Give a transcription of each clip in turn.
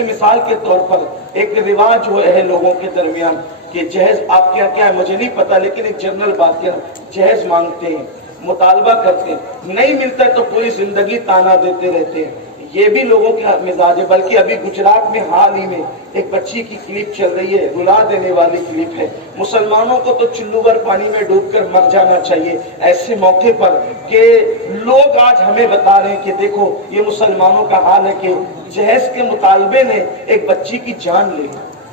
जैसे मिसाल के तौर पर एक रिवाज जो है लोगों के दरमियान कि जहेज आपके यहाँ क्या है मुझे नहीं पता, लेकिन एक जनरल बात है, जहेज मांगते हैं, मुतालबा करते हैं, नहीं मिलता है तो पूरी जिंदगी ताना देते रहते हैं। ये भी लोगों का मिजाज है। बल्कि अभी गुजरात में हाल ही में एक बच्ची की क्लिप चल रही है, रुला देने वाली क्लिप है। मुसलमानों को तो चुल्लू भर पानी में डूबकर मर जाना चाहिए ऐसे मौके पर कि लोग आज हमें बता रहे हैं कि देखो ये मुसलमानों का हाल है कि जहेज के मुतालबे ने एक बच्ची की जान ली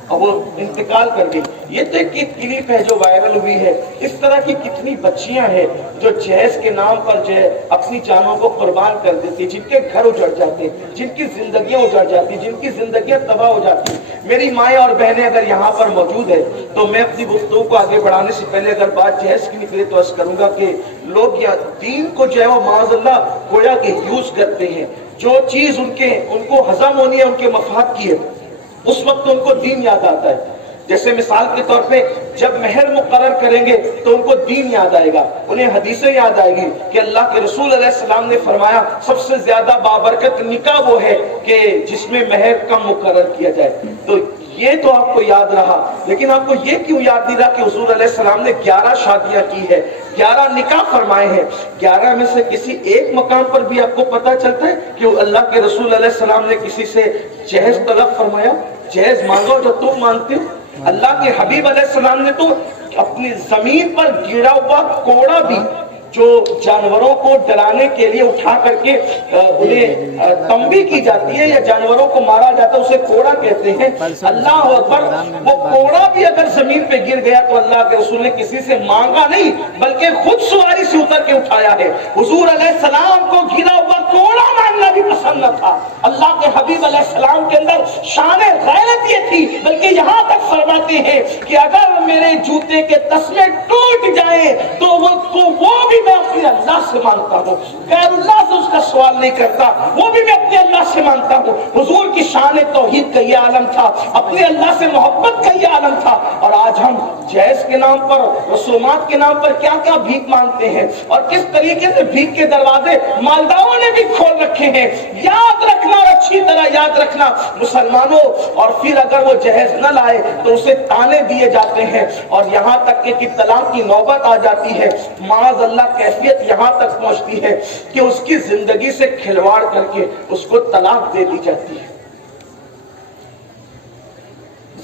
और वो इंतकाल कर गई। ये तो एक क्लिप है जो वायरल हुई है। इस तरह की कितनी बच्चियां हैं जो जहेज के नाम पर जो है अपनी जानों को कुर्बान कर देती, जिनके घर उजड़ जाते, जिनकी जिंदगियां उजड़ जाती, जिनकी जिंदगियां तबाह हो जाती। मेरी माएँ और बहनें अगर यहाँ पर मौजूद है तो मैं अपनी गुफ्तगू को आगे बढ़ाने से पहले अगर बात जहेज की निकले तो अर्ज करूंगा कि लोग या दीन को जो है वो माज़अल्लाह गोया के यूज करते हैं। जो चीज उनको हजम होनी है उनके मफाद की है, उस वक्त उनको दीन याद आता है। जैसे मिसाल के तौर पे जब महर मुकर्रर करेंगे तो उनको दीन याद आएगा, उन्हें हदीसें याद आएगी कि अल्लाह के रसूल अलैहिस्सलाम ने फरमाया सबसे ज्यादा बाबरकत निकाह वो है कि जिसमें महर कम मुकर्रर किया जाए। तो ये तो आपको याद रहा, लेकिन आपको ये क्यों याद नहीं रहा कि हुजूर अलैहिस्सलाम ने 11 शादियां की है, 11 निकाह फरमाए हैं। 11 में से किसी एक मकाम पर भी आपको पता चलता है कि अल्लाह के रसूल अलैहिस्सलाम ने किसी से जहेज तलब फरमाया? जहेज मांगो जो तुम मांगते हो। अल्लाह के हबीब अलैहिस्सलाम ने तो अपनी जमीन पर गिरा हुआ कोड़ा भी जो जानवरों को डराने के लिए उठा करके उन्हें तंबी की जाती है या जानवरों को मारा जाता है, उसे कोड़ा कहते हैं। अल्लाह अकबर, वो कोड़ा भी अगर जमीन पे गिर गया तो अल्लाह के रसूल ने किसी से मांगा नहीं बल्कि खुद सवारी से उतर के उठाया है। हुजूर अलैहिस्सलाम को गिरा हुआ कोड़ा मांगना भी पसंद न था। अल्लाह के हबीब अलैहिस्सलाम के अंदर शान गैरत ये थी, बल्कि यहाँ तक फरमाते हैं कि अगर मेरे जूते के तस्मे टूट जाए तो वो भी मैं अपने अल्लाह से मांगता हूँ, गैरुल्लाह से उसका सवाल नहीं करता, वो भी मैं अपने अल्लाह से मांगता हूँ। हुजूर की शान तौहीद का ये आलम था, अपने अल्लाह से मोहब्बत का ये आलम था। और आज हम जहेज के नाम पर, रसूमात के नाम पर क्या क्या भीख मांगते हैं और किस तरीके से भीख के दरवाजे मालदारों ने भी खोल रखे हैं। याद रखना, और अच्छी तरह याद रखना मुसलमानों, और फिर अगर वो जहेज न लाए तो उसे ताने दिए जाते हैं और यहाँ तक कि तलाक की नौबत आ जाती है। माज़ अल्लाह कैफियत यहाँ तक पहुंचती है कि उसकी जिंदगी से खिलवाड़ करके उसको तलाक दे दी जाती है।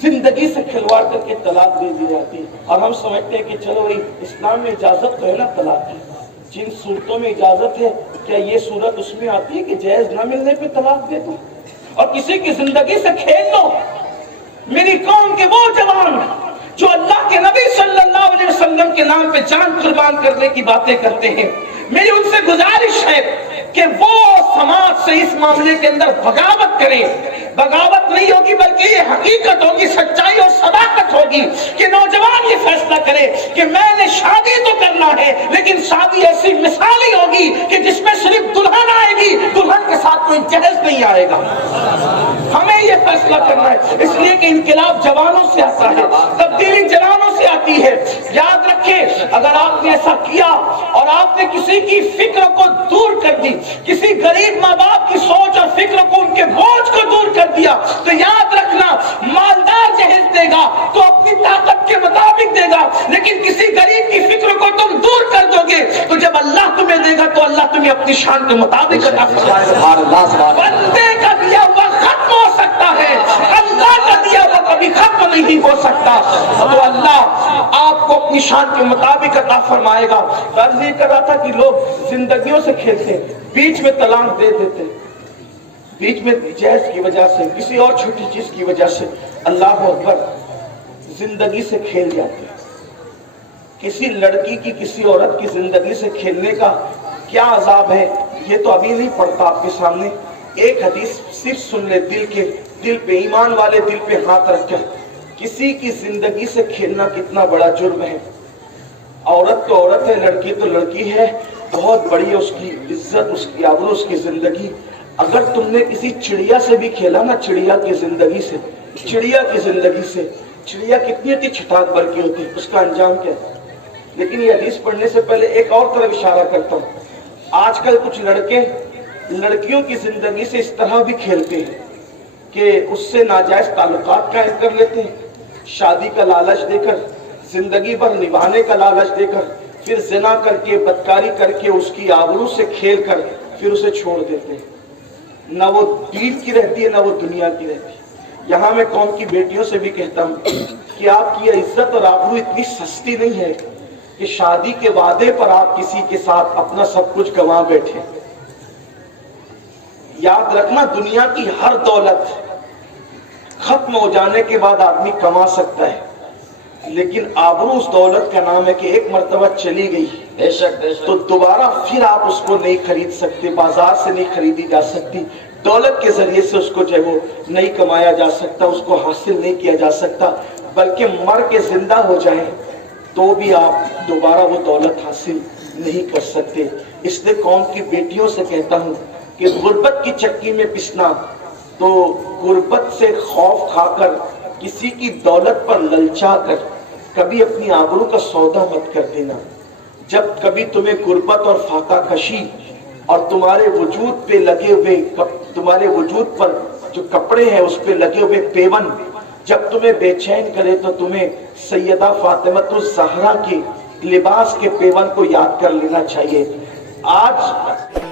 जिंदगी से खिलवाड़ करके तलाक दे दी जाती है और हम समझते हैं कि चलो भाई इस्लाम में इजाजत तो है ना तलाक की, जिन सूरतों में इजाजत है क्या ये सूरत उसमें आती है कि जहेज न मिलने पे तलाक दे दो और किसी की जिंदगी से खेल दो? मेरी कौम के वो जवान जो अल्लाह के नबी सल्लल्लाहु अलैहि वसल्लम के नाम पे जान कुर्बान करने की बातें करते हैं, मेरी उनसे गुजारिश है कि वो समाज से इस मामले के अंदर बगावत करें। बगावत नहीं होगी बल्कि ये हकीकत होगी, सच्चाई और सदाकत होगी कि नौजवान ये फैसला करे कि मैंने शादी तो करना है लेकिन शादी ऐसी मिसाली होगी कि जिसमें सिर्फ दुल्हन आएगी, दुल्हन के साथ कोई जहेज नहीं आएगा। हमें ये फैसला करना है, इसलिए कि इनकलाब जवानों से आता है, तब्दीली जवानों से आती है। याद रखें, अगर आपने ऐसा किया और आपने किसी की फिक्र को दूर कर दी, किसी गरीब माँ बाप की सोच और फिक्र को, उनके बोझ को दूर कर दिया, तो याद रखना मालदार जहेज देगा तो अपनी ताकत के मुताबिक देगा, लेकिन किसी गरीब की फिक्र को तुम दूर कर दोगे तो जब अल्लाह तुम्हें देगा तो अल्लाह तुम्हें अपनी शान के मुताबिक अता फरमाएगा। बंदे का दिया हुआ खत्म हो सकता है, अल्लाह का दिया हुआ कभी खत्म नहीं हो सकता, तो अल्लाह आपको अपनी शान के मुताबिक अता फरमाएगा। अर्ज ये कर रहा था कि लोग जिंदगियों से खेलते, बीच में तलाक दे देते, बीच में जहेज की वजह से, किसी और छोटी चीज की वजह से, अल्लाह अकबर, जिंदगी से खेल जाते। किसी लड़की की, किसी औरत की जिंदगी से खेलने का क्या अजाब है ये तो अभी नहीं पड़ता आपके सामने। एक हदीस सिर्फ सुन ले, दिल पे, ईमान वाले दिल पे हाथ रख कर, किसी की जिंदगी से खेलना कितना बड़ा जुर्म है। औरत तो औरत है, लड़की तो लड़की है, बहुत बड़ी है उसकी इज्जत, उसकी आबरू, उसकी जिंदगी। अगर तुमने किसी चिड़िया से भी खेला ना, चिड़िया की जिंदगी से, चिड़िया की जिंदगी से, चिड़िया कितनी अच्छी छटाक भर की होती है, उसका अंजाम क्या है। लेकिन ये हदीस पढ़ने से पहले एक और तरफ इशारा करता हूँ। आजकल कुछ लड़के लड़कियों की जिंदगी से इस तरह भी खेलते हैं کہ اس سے ناجائز تعلقات قائم کر لیتے ہیں، شادی کا لالچ دے کر، زندگی بھر نبھانے کا لالچ دے کر، پھر زنا کر کے، بدکاری کر کے، اس کی آبرو سے کھیل کر پھر اسے چھوڑ دیتے ہیں۔ نہ وہ دین کی رہتی ہے نہ وہ دنیا کی رہتی ہے۔ یہاں میں قوم کی بیٹیوں سے بھی کہتا ہوں کہ آپ کی عزت اور آبرو اتنی سستی نہیں ہے کہ شادی کے وعدے پر آپ کسی کے ساتھ اپنا سب کچھ گنوا بیٹھے۔ یاد رکھنا، دنیا کی ہر دولت ختم ہو جانے کے بعد آدمی کما سکتا ہے، لیکن آبرو اس دولت کا نام ہے کہ ایک مرتبہ چلی گئی بے شک بے شک تو دوبارہ پھر آپ اس کو نہیں خرید سکتے، بازار سے نہیں خریدی جا سکتی، دولت کے ذریعے سے اس کو جو ہے وہ نہیں کمایا جا سکتا، اس کو حاصل نہیں کیا جا سکتا، بلکہ مر کے زندہ ہو جائیں تو بھی آپ دوبارہ وہ دولت حاصل نہیں کر سکتے۔ اس لیے قوم کی بیٹیوں سے کہتا ہوں کہ غربت کی چکی میں پسنا، تو غربت سے خوف کھا کر، کسی کی دولت پر للچا کر کبھی اپنی آبرو کا سودا مت کر دینا۔ جب کبھی تمہیں غربت اور فاقہ کشی اور تمہارے وجود پہ لگے ہوئے، تمہارے وجود پر جو کپڑے ہیں اس پہ لگے ہوئے پیون جب تمہیں بے چین کرے، تو تمہیں سیدہ فاطمۃ الزہرا کے لباس کے پیون کو یاد کر لینا چاہیے۔ آج